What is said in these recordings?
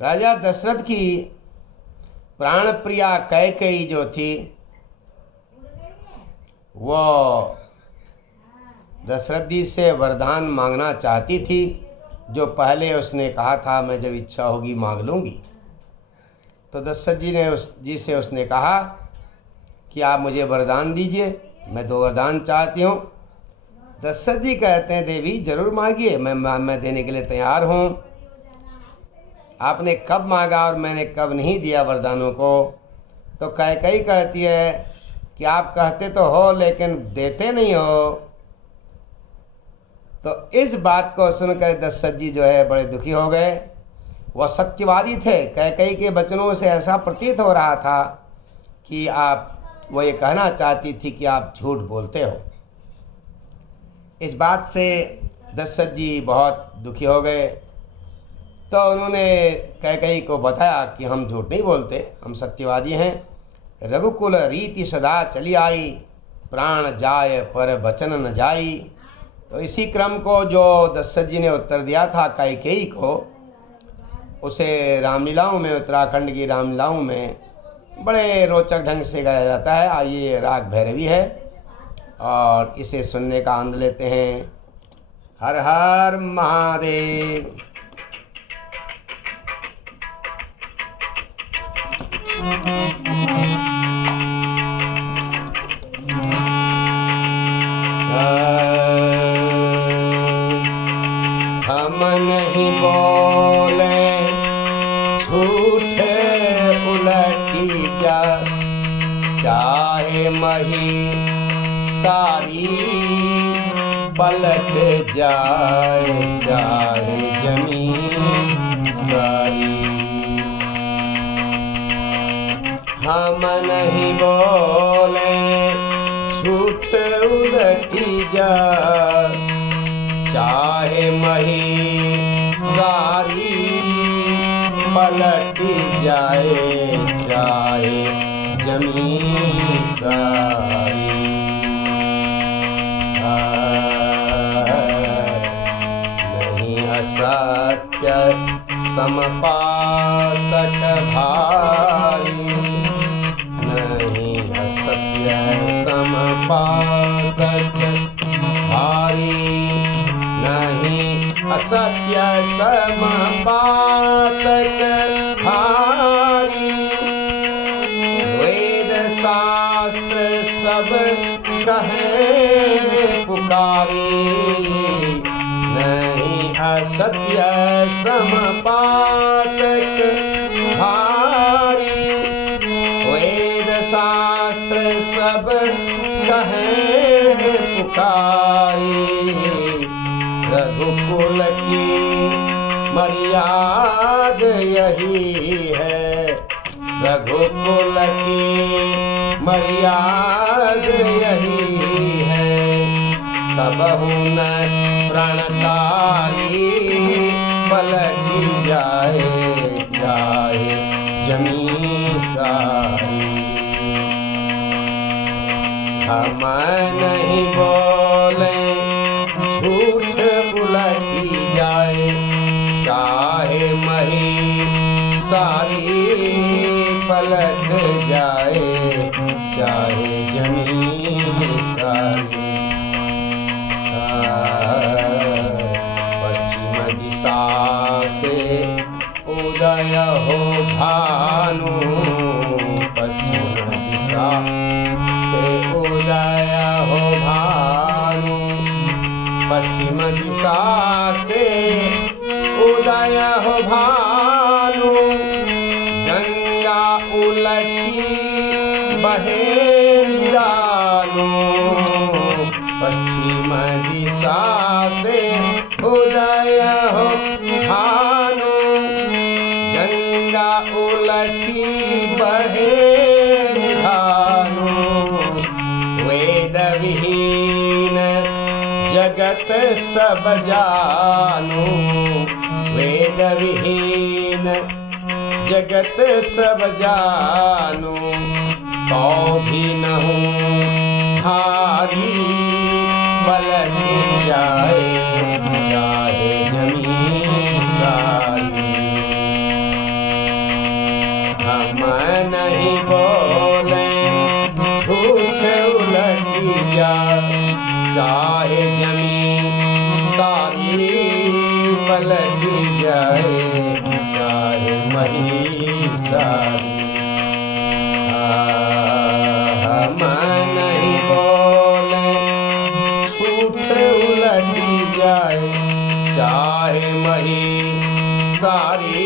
राजा दशरथ की प्राण प्रिया कैकेयी जो थी वो दशरथ जी से वरदान मांगना चाहती थी, जो पहले उसने कहा था मैं जब इच्छा होगी मांग लूँगी। तो दशरथ जी से उसने कहा कि आप मुझे वरदान दीजिए, मैं 2 वरदान चाहती हूँ। दशरथ जी कहते हैं देवी जरूर मांगिए, मैं देने के लिए तैयार हूँ। आपने कब मांगा और मैंने कब नहीं दिया वरदानों को? तो कैकेयी कहती है कि आप कहते तो हो लेकिन देते नहीं हो। तो इस बात को सुनकर दशरथ जी जो है बड़े दुखी हो गए। वह सत्यवादी थे। कैकेयी के वचनों से ऐसा प्रतीत हो रहा था कि वो ये कहना चाहती थी कि आप झूठ बोलते हो। इस बात से दशरथ जी बहुत दुखी हो गए। तो उन्होंने कैकेयी को बताया कि हम झूठ नहीं बोलते, हम सत्यवादी हैं। रघुकुल रीति सदा चली आई, प्राण जाए पर वचन न जाई। तो इसी क्रम को जो दशरथ जी ने उत्तर दिया था कैकेयी को, उसे रामलीलाओं में, उत्तराखंड की रामलीलाओं में बड़े रोचक ढंग से गाया जाता है। आइए, राग भैरवी है और इसे सुनने का आनंद लेते हैं। हर हर महादेव। हम नहीं बोले झूठ उलटी जा, चाहे मही सारी पलट जाए, चाहे जमीन सारी। हम नहीं बोले झूठ उलटी जा, चाहे मही सारी पलट जाए, चाहे जमीन सारी। नहीं असत्य समपातक भारी, नहीं असत्य समपातक भारी, नहीं असत्य समपातक भारी। वेद शास्त्र सब कहे पुकारी, नहीं असत्य समपातक भारी। वेद शास्त्र सब कहे पुकारी, रघुकुल की मर्याद यही है, रघुकुल की मर्याद यही है। कबहु न प्रणकारी पलटी जाए, चाहे जमीन सारी। हम नहीं बोले झूठ उलटी जाए, चाहे मही सारी पलट जाए, चाहे जमीन सारी। पश्चिम दिशा से उदय हो भानु, पश्चिम दिशा से उदय हो भानु, पश्चिम दिशा से उदय हो भानु। गंगा उलटी बहे निदानु, पश्चिम दिशा से उदय हो भानु। गंगा उलटी बहे निधानु, वेद विहीन जगत सब जानू, वेद विहीन जगत सब जानू। तो भी न हूँ हारी पलट जाए, चाहे जमीन सारी। नहीं बोले झूठ उलटी जा, चाहे जमीन सारी पलटी जाए, चाहे मही सारी। हम नहीं बोले झूठ उलटी जाए, चाहे मही सारी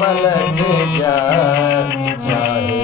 पलट जाए, चाहे